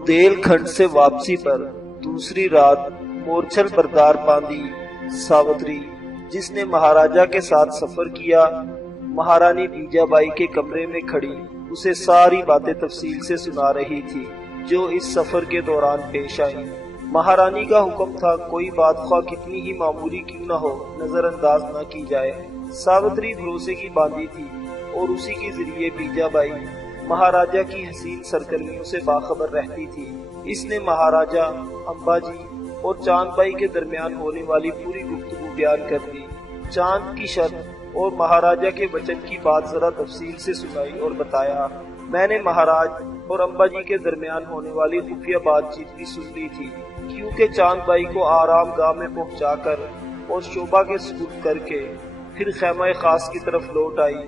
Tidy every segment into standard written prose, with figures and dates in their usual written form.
بندیل کھنڈ سے واپسی پر دوسری رات مورچھل بردار باندھی ساوتری، جس نے مہاراجا کے ساتھ سفر کیا، مہارانی بیجا بائی کے کمرے میں کھڑی اسے ساری باتیں تفصیل سے سنا رہی تھی جو اس سفر کے دوران پیش آئیں۔ مہارانی کا حکم تھا کوئی بات خواہ کتنی ہی معمولی کیوں نہ ہو نظر انداز نہ کی جائے۔ ساوتری بھروسے کی باندھی تھی اور اسی کے ذریعے بیجا بائی مہاراجا کی حسین سرگرمیوں سے باخبر رہتی تھی۔ اس نے مہاراجا، امبا جی اور چاند بائی کے درمیان ہونے والی پوری گفتگو بیان کر دی۔ چاند کی شرط اور مہاراجا کے وچن کی بات ذرا تفصیل سے سنائی اور بتایا، میں نے مہاراج اور امبا جی کے درمیان ہونے والی خفیہ بات چیت بھی سن لی تھی، کیونکہ چاند بائی کو آرام گاہ میں پہنچا کر اور شوبھا کے سپرد کر کے پھر خیمہ خاص کی طرف لوٹ آئی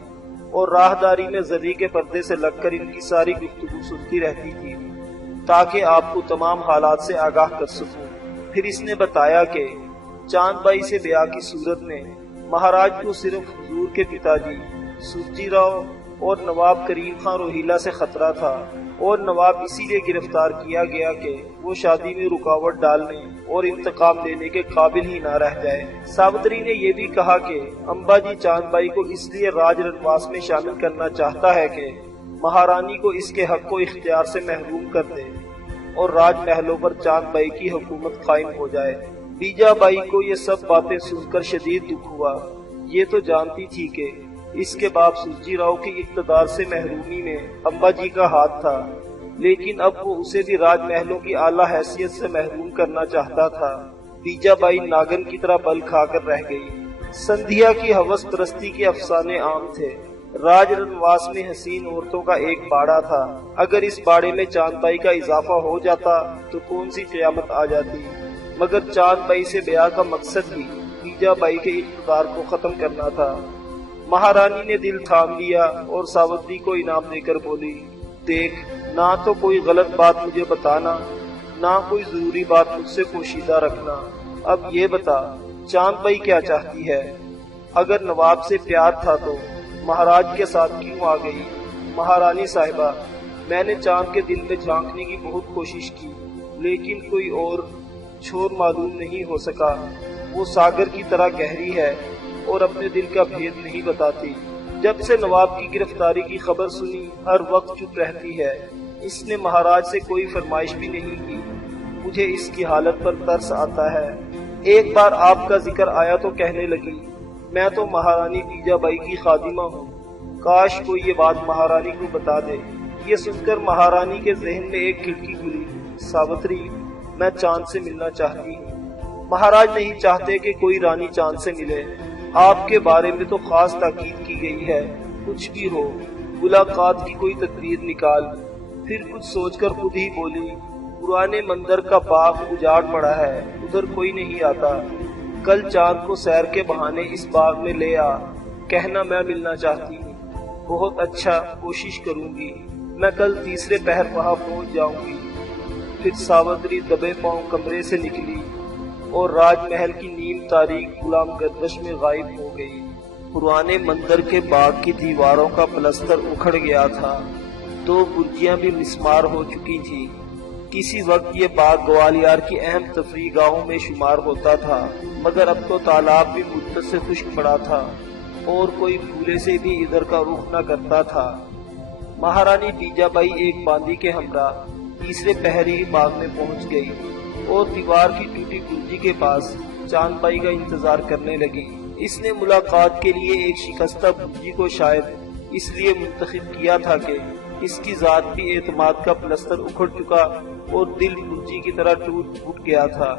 اور راہداری میں زری کے پردے سے لگ کر ان کی ساری گفتگو سنتی رہتی تھی تاکہ آپ کو تمام حالات سے آگاہ کر سکوں۔ پھر اس نے بتایا کہ چاند بائی سے بیاہ کی صورت میں مہاراج کو صرف حضور کے پتا جی سرجی راؤ اور نواب کریم خان روہیلا سے خطرہ تھا، اور نواب اسی لیے گرفتار کیا گیا کہ وہ شادی میں رکاوٹ ڈالنے اور انتقام لینے کے قابل ہی نہ رہ جائے۔ ساوتری نے یہ بھی کہا کہ امبا جی چاند بائی کو اس لیے راج رنواس میں شامل کرنا چاہتا ہے کہ مہارانی کو اس کے حق و اختیار سے محروم کر دے اور راج محلوں پر چاند بائی کی حکومت قائم ہو جائے۔ بیجا بائی کو یہ سب باتیں سن کر شدید دکھ ہوا۔ یہ تو جانتی تھی کہ اس کے باپ سرجی راؤ کی اقتدار سے محرومی میں امبا جی کا ہاتھ تھا، لیکن اب وہ اسے بھی راج محلوں کی اعلیٰ حیثیت سے محروم کرنا چاہتا تھا۔ بیجا بائی ناگن کی طرح بل کھا کر رہ گئی۔ سندھیا کی ہوس پرستی کے افسانے عام تھے۔ راج رنواس میں حسین عورتوں کا ایک باڑہ تھا، اگر اس باڑے میں چاند بائی کا اضافہ ہو جاتا تو کون سی قیامت آ جاتی، مگر چاند بائی سے بیاہ کا مقصد ہی بیجا بائی کے اقتدار کو ختم کرنا تھا۔ مہارانی نے دل تھام لیا اور ساوتری کو انعام دے کر بولی، دیکھ، نہ تو کوئی غلط بات مجھے بتانا، نہ کوئی ضروری بات مجھ سے پوشیدہ رکھنا۔ اب یہ بتا، چاند بائی کیا چاہتی ہے؟ اگر نواب سے پیار تھا تو مہاراج کے ساتھ کیوں آ گئی؟ مہارانی صاحبہ، میں نے چاند کے دل میں جھانکنے کی بہت کوشش کی، لیکن کوئی اور چھور معلوم نہیں ہو سکا۔ وہ ساگر کی طرح گہری ہے اور اپنے دل کا بھید نہیں بتاتی۔ جب سے نواب کی گرفتاری کی خبر سنی ہر وقت چپ رہتی ہے۔ اس نے مہاراج سے کوئی فرمائش بھی نہیں کی۔ مجھے اس کی حالت پر ترس آتا ہے۔ ایک بار آپ کا ذکر آیا تو کہنے لگی، میں تو مہارانی بیجا بائی کی خادمہ ہوں، کاش کوئی یہ بات مہارانی کو بتا دے۔ یہ سن کر مہارانی کے ذہن میں ایک کھڑکی کھلی، ساوتری، میں چاند سے ملنا چاہتی ہوں۔ مہاراج نہیں چاہتے کہ کوئی رانی چاند سے ملے۔ آپ کے بارے میں تو خاص تاکید کی گئی ہے، کچھ بھی ہو ملاقات کی کوئی تدبیر نکال۔ پھر کچھ سوچ کر خود ہی بولی، پرانے مندر کا باغ اجاڑ پڑا ہے، ادھر کوئی نہیں آتا، کل چاند کو سیر کے بہانے اس باغ میں لے آ، کہنا میں ملنا چاہتی ہوں۔ بہت اچھا، کوشش کروں گی، میں کل تیسرے پہر وہاں پہنچ جاؤں گی۔ پھر ساوتری دبے پاؤں کمرے سے نکلی اور راج محل کی نیم تاریخ غلام گردش میں غائب ہو گئی۔ پرانے مندر کے باغ کی دیواروں کا پلستر اکھڑ گیا تھا، 2 برجیاں بھی مسمار ہو چکی تھی۔ کسی وقت یہ باغ گوالیار کی اہم تفریح گاہوں میں شمار ہوتا تھا، مگر اب تو تالاب بھی مدت سے خشک پڑا تھا اور کوئی بھولے سے بھی ادھر کا رخ نہ کرتا تھا۔ مہارانی بیجا بائی ایک باندی کے ہمراہ تیسرے پہر ہی باغ میں پہنچ گئی اور دیوار کی ٹوٹی برجی کے پاس چاند بائی کا انتظار کرنے لگی۔ اس نے ملاقات کے لیے ایک شکستہ برجی کو شاید اس لیے منتخب کیا تھا کہ اس کی ذات بھی اعتماد کا پلستر اکھڑ چکا اور دل برجی کی طرح ٹوٹ پھوٹ گیا تھا۔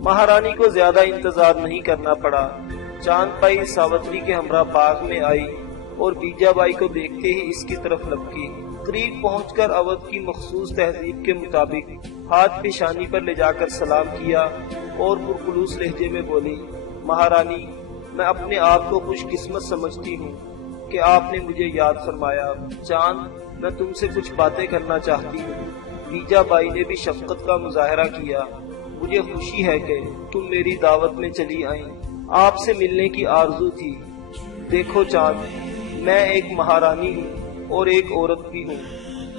مہارانی کو زیادہ انتظار نہیں کرنا پڑا۔ چاند بائی ساوتری کے ہمراہ باغ میں آئی اور بیجا بائی کو دیکھتے ہی اس کی طرف لپکی۔ قریب پہنچ کر اودھ کی مخصوص تہذیب کے مطابق ہاتھ پیشانی پر لے جا کر سلام کیا اور پرخلوص لہجے میں بولی، مہارانی، میں اپنے آپ کو خوش قسمت سمجھتی ہوں کہ آپ نے مجھے یاد فرمایا۔ چاند، میں تم سے کچھ باتیں کرنا چاہتی ہوں۔ بیجا بائی نے بھی شفقت کا مظاہرہ کیا، مجھے خوشی ہے کہ تم میری دعوت میں چلی آئیں، آپ سے ملنے کی آرزو تھی۔ دیکھو چاند، میں ایک مہارانی ہوں اور ایک عورت بھی ہوں۔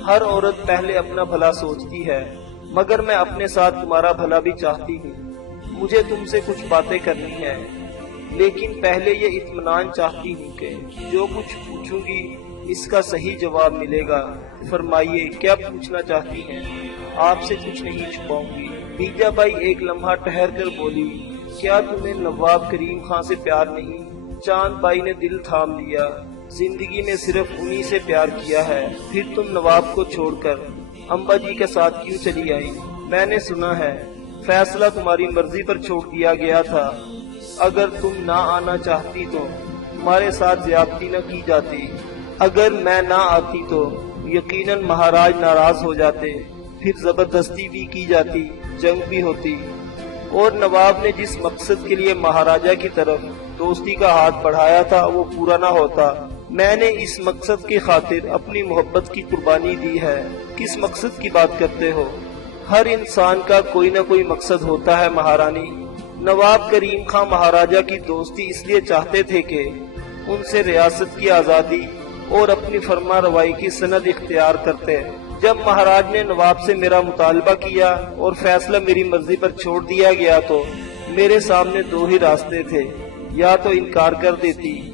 ہر عورت پہلے اپنا بھلا سوچتی ہے، مگر میں اپنے ساتھ تمہارا بھلا بھی چاہتی ہوں۔ مجھے تم سے کچھ باتیں کرنی ہیں، لیکن پہلے یہ اطمینان چاہتی ہوں کہ جو کچھ پوچھوں گی اس کا صحیح جواب ملے گا۔ فرمائیے کیا پوچھنا چاہتی ہیں؟ آپ سے کچھ نہیں چھپاؤں گی۔ بیجا بائی ایک لمحہ ٹھہر کر بولی، کیا تمہیں نواب کریم خان سے پیار نہیں؟ چاند بائی نے دل تھام لیا، زندگی میں صرف انہی سے پیار کیا ہے۔ پھر تم نواب کو چھوڑ کر امبا جی کے ساتھ کیوں چلی آئی؟ میں نے سنا ہے فیصلہ تمہاری مرضی پر چھوڑ دیا گیا تھا۔ اگر تم نہ آنا چاہتی تو تمہارے ساتھ زیادتی نہ کی جاتی۔ اگر میں نہ آتی تو یقیناً مہاراج ناراض ہو جاتے، پھر زبردستی بھی کی جاتی، جنگ بھی ہوتی، اور نواب نے جس مقصد کے لیے مہاراجہ کی طرف دوستی کا ہاتھ بڑھایا تھا وہ پورا نہ ہوتا۔ میں نے اس مقصد کی خاطر اپنی محبت کی قربانی دی ہے۔ کس مقصد کی بات کرتے ہو؟ ہر انسان کا کوئی نہ کوئی مقصد ہوتا ہے مہارانی۔ نواب کریم خان مہاراجہ کی دوستی اس لیے چاہتے تھے کہ ان سے ریاست کی آزادی اور اپنی فرما روائی کی سند اختیار کرتے۔ جب مہاراج نے نواب سے میرا مطالبہ کیا اور فیصلہ میری مرضی پر چھوڑ دیا گیا تو میرے سامنے دو ہی راستے تھے، یا تو انکار کر دیتی،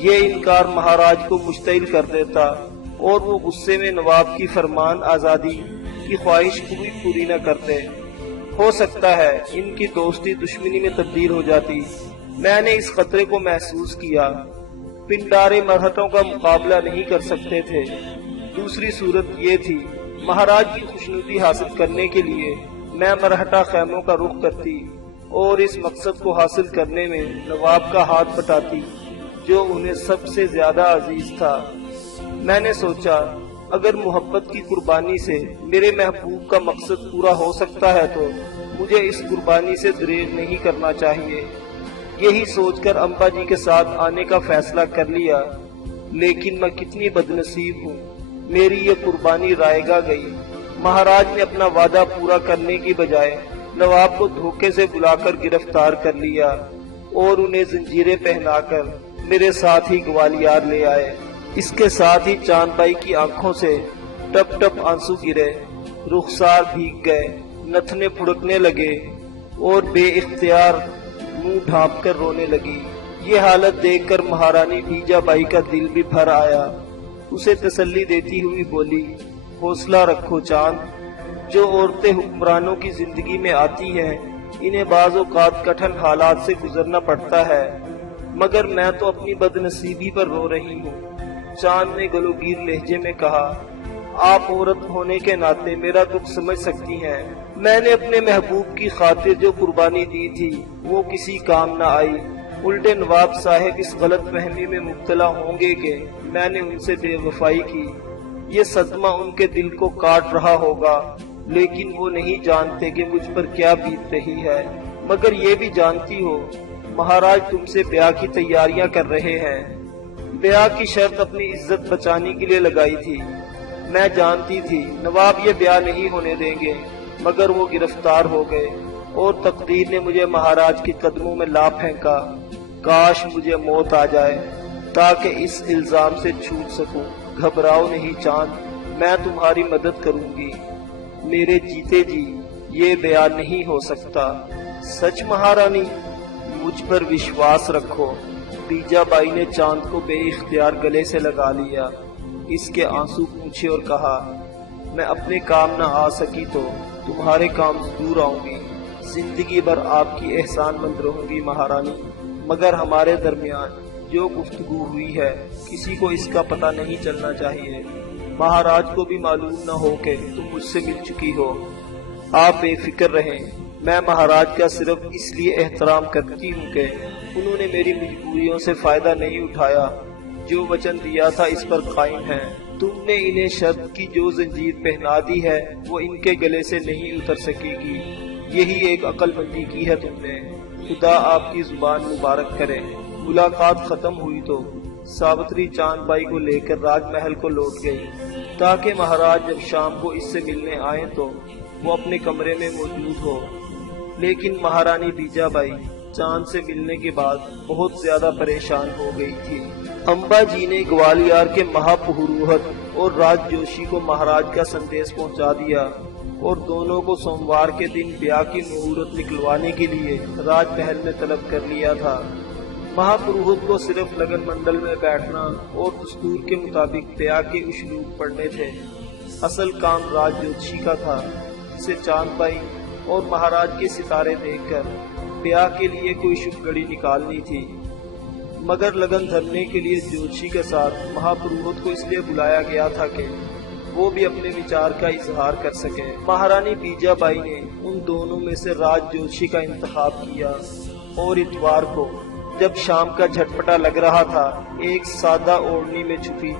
یہ انکار مہاراج کو مشتعل کر دیتا اور وہ غصے میں نواب کی فرمان آزادی کی خواہش کو بھی پوری نہ کرتے۔ ہو سکتا ہے ان کی دوستی دشمنی میں تبدیل ہو جاتی۔ میں نے اس خطرے کو محسوس کیا۔ پنڈارے مرہٹوں کا مقابلہ نہیں کر سکتے تھے۔ دوسری صورت یہ تھی، مہاراج کی خوشنودی حاصل کرنے کے لیے میں مرہٹا خیموں کا رخ کرتی اور اس مقصد کو حاصل کرنے میں نواب کا ہاتھ بٹاتی جو انہیں سب سے زیادہ عزیز تھا۔ میں نے سوچا اگر محبت کی قربانی سے میرے محبوب کا مقصد پورا ہو سکتا ہے تو مجھے اس قربانی سے دریغ نہیں کرنا چاہیے۔ یہی سوچ کر امبا جی کے ساتھ آنے کا فیصلہ کر لیا، لیکن میں کتنی بدنصیب ہوں، میری یہ قربانی رائگاں گئی۔ مہاراج نے اپنا وعدہ پورا کرنے کی بجائے نواب کو دھوکے سے بلا کر گرفتار کر لیا اور انہیں زنجیریں پہنا کر میرے ساتھ ہی گوالیار لے آئے۔ اس کے ساتھ ہی چاند بائی کی آنکھوں سے ٹپ ٹپ آنسو گرے، رخسار بھیگ گئے، نتنے پھڑکنے لگے اور بے اختیار منہ ڈھانپ کر رونے لگی۔ یہ حالت دیکھ کر مہارانی بیجا بائی کا دل بھی بھر آیا۔ اسے تسلی دیتی ہوئی بولی، حوصلہ رکھو چاند، جو عورتیں حکمرانوں کی زندگی میں آتی ہیں انہیں بعض اوقات کٹھن حالات سے گزرنا پڑتا ہے، مگر میں تو اپنی بدنصیبی پر رو رہی ہوں۔ چاند نے گلوگیر لہجے میں کہا، آپ عورت ہونے کے ناطے میرا دکھ سمجھ سکتی ہیں۔ میں نے اپنے محبوب کی خاطر جو قربانی دی تھی وہ کسی کام نہ آئی، الٹے نواب صاحب اس غلط فہمی میں مبتلا ہوں گے کہ میں نے ان سے بے وفائی کی۔ یہ صدمہ ان کے دل کو کاٹ رہا ہوگا، لیکن وہ نہیں جانتے کہ مجھ پر کیا بیت رہی ہے۔ مگر یہ بھی جانتی ہو مہاراج تم سے بیاہ کی تیاریاں کر رہے ہیں۔ بیاہ کی شرط اپنی عزت بچانے کے لیے لگائی تھی۔ میں جانتی تھی نواب یہ بیاہ نہیں ہونے دیں گے، مگر وہ گرفتار ہو گئے اور تقدیر نے مجھے مہاراج کے قدموں میں لا پھینکا۔ کاش مجھے موت آ جائے تاکہ اس الزام سے چھوٹ سکوں۔ گھبراؤ نہیں چاند، میں تمہاری مدد کروں گی۔ میرے جیتے جی یہ بیاہ نہیں ہو سکتا۔ سچ مہارانی، مجھ پر وشواس رکھو۔ بیجا بائی نے چاند کو بے اختیار گلے سے لگا لیا، اس کے آنسو پوچھے اور کہا، میں اپنے کام نہ آ سکی تو تمہارے کام ضرور آؤں گی۔ زندگی بھر آپ کی احسان مند رہوں گی مہارانی، مگر ہمارے درمیان جو گفتگو ہوئی ہے کسی کو اس کا پتہ نہیں چلنا چاہیے۔ مہاراج کو بھی معلوم نہ ہو کہ تم مجھ سے مل چکی ہو۔ آپ بے فکر رہیں، میں مہاراج کا صرف اس لیے احترام کرتی ہوں کہ انہوں نے میری مجبوریوں سے فائدہ نہیں اٹھایا، جو وچن دیا تھا اس پر قائم ہیں۔ تم نے انہیں شرط کی جو زنجیر پہنا دی ہے وہ ان کے گلے سے نہیں اتر سکے گی۔ یہی ایک عقل مندی کی ہے تم نے، خدا آپ کی زبان مبارک کرے۔ ملاقات ختم ہوئی تو ساوتری چاند بائی کو لے کر راج محل کو لوٹ گئی تاکہ مہاراج جب شام کو اس سے ملنے آئیں تو وہ اپنے کمرے میں موجود ہو۔ لیکن مہارانی بیجا بائی چاند سے ملنے کے بعد بہت زیادہ پریشان ہو گئی تھی۔ امبا جی نے گوالیار کے مہاپروہت اور راج جوشی کو مہاراج کا سندیش پہنچا دیا اور دونوں کو سوموار کے دن بیاہ کی مہورت نکلوانے کے لیے راج محل میں طلب کر لیا تھا۔ مہاپروہت کو صرف لگن منڈل میں بیٹھنا اور دستور کے مطابق بیاہ کے اشلوب پڑھنے تھے۔ اصل کام راج جوشی کا تھا، جسے چاند بائی اور مہاراج کے ستارے دیکھ کر بیاہ کے لیے کوئی شبھ گھڑی نکالنی تھی۔ مگر لگن دھرنے کے لیے جوشی کے ساتھ مہاپروہت کو اس لیے بلایا گیا تھا کہ وہ بھی اپنے وچار کا اظہار کر سکے۔ مہارانی بیجا بائی نے ان دونوں میں سے راج جوشی کا انتخاب کیا اور اتوار کو جب شام کا جھٹپٹا لگ رہا تھا، ایک سادہ اوڑھنی میں چھپی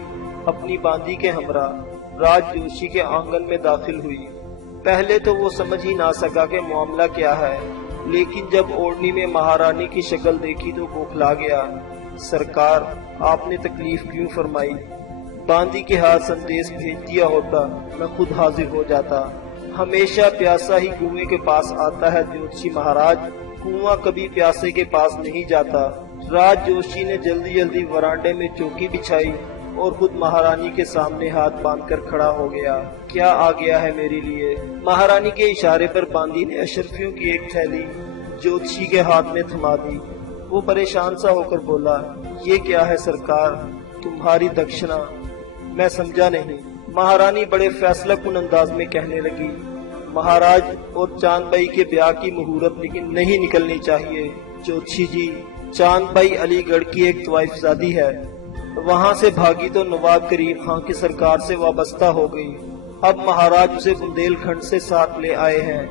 اپنی باندی کے ہمراہ راج جوشی کے آنگن میں داخل ہوئی۔ پہلے تو وہ سمجھ ہی نہ سکا کہ معاملہ کیا ہے، لیکن جب اوڑھنی میں مہارانی کی شکل دیکھی تو بوکھلا گیا۔ سرکار، آپ نے تکلیف کیوں فرمائی؟ باندی کے ہاتھ سندیش بھیج دیا ہوتا، میں خود حاضر ہو جاتا۔ ہمیشہ پیاسا ہی کنویں کے پاس آتا ہے جوشی مہاراج، کنواں کبھی پیاسے کے پاس نہیں جاتا۔ راج جوشی نے جلدی جلدی ورانڈے میں چوکی بچھائی اور خود مہارانی کے سامنے ہاتھ باندھ کر کھڑا ہو گیا۔ کیا آ گیا ہے میرے لیے؟ مہارانی کے اشارے پر باندی نے اشرفیوں کی ایک تھیلی جوشی کے ہاتھ میں تھما دی۔ وہ پریشان سا ہو کر بولا، یہ کیا ہے سرکار؟ تمہاری دکشنا؟ میں سمجھا نہیں۔ مہارانی بڑے فیصلہ کن انداز میں کہنے لگی، مہاراج اور چاند بائی کے بیاہ کی مہورت نہیں نکلنی چاہیے۔ جوشی جی، چاند بائی علی گڑھ کی ایک طوائف زادی ہے، وہاں سے بھاگی تو نواب کریم خان کی سرکار سے وابستہ ہو گئی۔ اب مہاراج اسے بندیل کھنڈ سے ساتھ لے آئے ہیں۔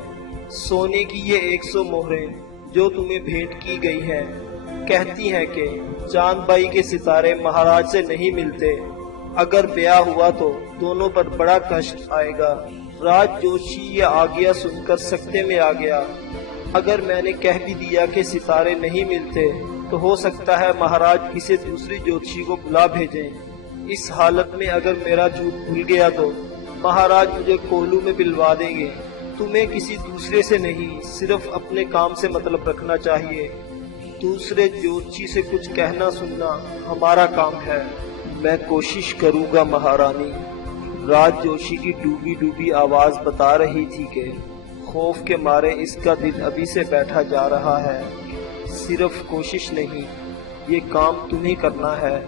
سونے کی یہ 100 مہریں جو تمہیں بھیٹ کی گئی ہیں کہتی ہیں کہ چاند بائی کے ستارے مہاراج سے نہیں ملتے۔ اگر بیاہ ہوا تو دونوں پر بڑا کشٹ آئے گا۔ راج جوشی یہ آگیا سن کر سکتے میں آ گیا۔ اگر میں نے کہہ بھی دیا کہ ستارے نہیں ملتے تو ہو سکتا ہے مہاراج کسی دوسری جوشی کو بلا بھیجیں۔ اس حالت میں اگر میرا جھوٹ کھل گیا تو مہاراج مجھے کوہلو میں پلوا دیں گے۔ تمہیں کسی دوسرے سے نہیں، صرف اپنے کام سے مطلب رکھنا چاہیے۔ دوسرے جوشی سے کچھ کہنا سننا ہمارا کام ہے۔ میں کوشش کروں گا مہارانی۔ راج جوشی کی ڈوبی ڈوبی آواز بتا رہی تھی کہ خوف کے مارے اس کا دل ابھی سے بیٹھا جا رہا ہے۔ صرف کوشش نہیں، یہ کام تمہیں کرنا ہے۔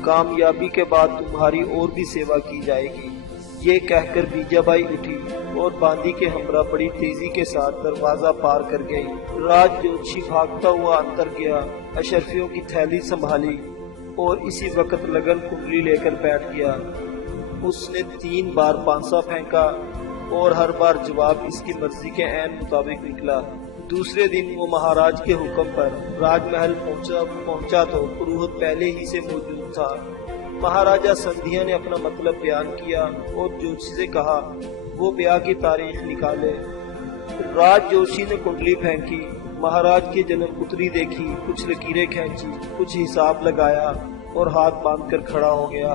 کامیابی کے بعد تمہاری اور بھی سیوا کی جائے گی۔ یہ کہہ کر بیجا بائی اٹھی اور باندی کے ہمراہ بڑی تیزی کے ساتھ دروازہ پار کر گئی۔ راج جوشی بھاگتا ہوا اندر گیا، اشرفیوں کی تھیلی سنبھالی اور اسی وقت لگن کنڈلی لے کر بیٹھ گیا۔ اس نے 3 بار پانسا پھینکا اور ہر بار جواب اس کی مرضی کے عین مطابق نکلا۔ دوسرے دن وہ مہاراج کے حکم پر راج محل پہنچا تو پروہت پہلے ہی سے موجود تھا۔ مہاراجہ سندھیا نے اپنا مطلب بیان کیا اور جوشی سے کہا وہ بیاہ کی تاریخ نکالے۔ راج جوشی نے کنڈلی پھینکی، مہاراج کی جنم پتری دیکھی، کچھ لکیریں کھینچی، کچھ حساب لگایا اور ہاتھ باندھ کر کھڑا ہو گیا۔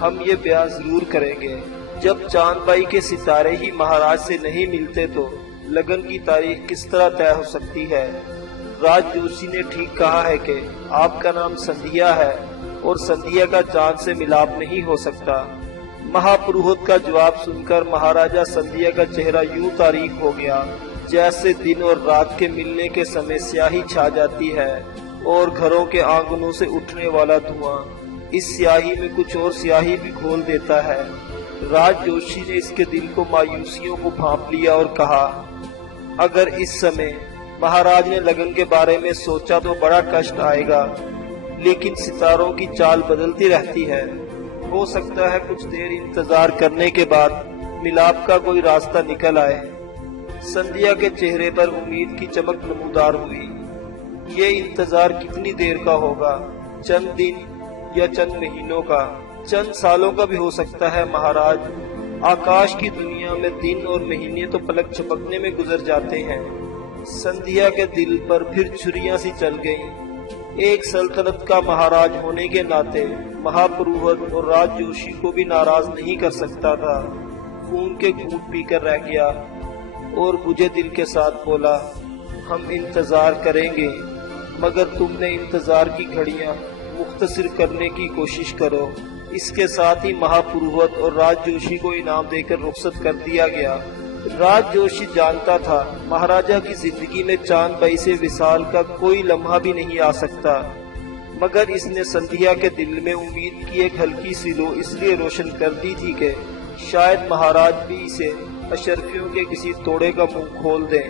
ہم یہ بیان ضرور کریں گے۔ جب چاند بائی کے ستارے ہی مہاراج سے نہیں ملتے تو لگن کی تاریخ کس طرح طے ہو سکتی ہے؟ راج جوشی نے ٹھیک کہا ہے کہ آپ کا نام سندھیا ہے اور سندھیا کا چاند سے ملاپ نہیں ہو سکتا۔ مہا پروہت کا جواب سن کر مہاراجا سندھیا کا چہرہ یوں تاریک ہو گیا جیسے دن اور رات کے ملنے کے سمے سیاہی چھا جاتی ہے اور گھروں کے آنگنوں سے اٹھنے والا دھواں اس سیاہی میں کچھ اور سیاہی بھی کھول دیتا ہے۔ راج جوشی نے اس کے دل کو مایوسیوں کو بھانپ لیا اور کہا، اگر اس سمے مہاراج نے لگن کے بارے میں سوچا تو بڑا کشٹ آئے گا، لیکن ستاروں کی چال بدلتی رہتی ہے، ہو سکتا ہے کچھ دیر انتظار کرنے کے بعد ملاپ کا کوئی راستہ نکل آئے۔ سندھیا کے چہرے پر امید کی چمک نمودار ہوئی۔ یہ انتظار کتنی دیر کا ہوگا؟ چند دن یا چند مہینوں کا؟ چند سالوں کا بھی ہو سکتا ہے مہاراج۔ آکاش کی دنیا میں دن اور مہینے تو پلک جھپکنے میں گزر جاتے ہیں۔ سندھیا کے دل پر پھر چھریاں سی چل گئیں۔ ایک سلطنت کا مہاراج ہونے کے ناطے مہا پروہت اور راج جوشی کو بھی ناراض نہیں کر سکتا تھا۔ خون کے گھونٹ پی کر رہ گیا اور بجھے دل کے ساتھ بولا، ہم انتظار کریں گے، مگر تم نے انتظار کی گھڑیاں مختصر کرنے کی کوشش کرو۔ اس کے ساتھ ہی مہا پروہت اور راج جوشی کو انعام دے کر رخصت کر دیا گیا۔ راج جوشی جانتا تھا مہاراجا کی زندگی میں چاند بائی سے وصال کا کوئی لمحہ بھی نہیں آ سکتا، مگر اس نے سندھیا کے دل میں امید کی ایک ہلکی سی لو اس لیے روشن کر دی تھی کہ شاید مہاراج بھی اسے اشرفیوں کے کسی توڑے کا منہ کھول دیں۔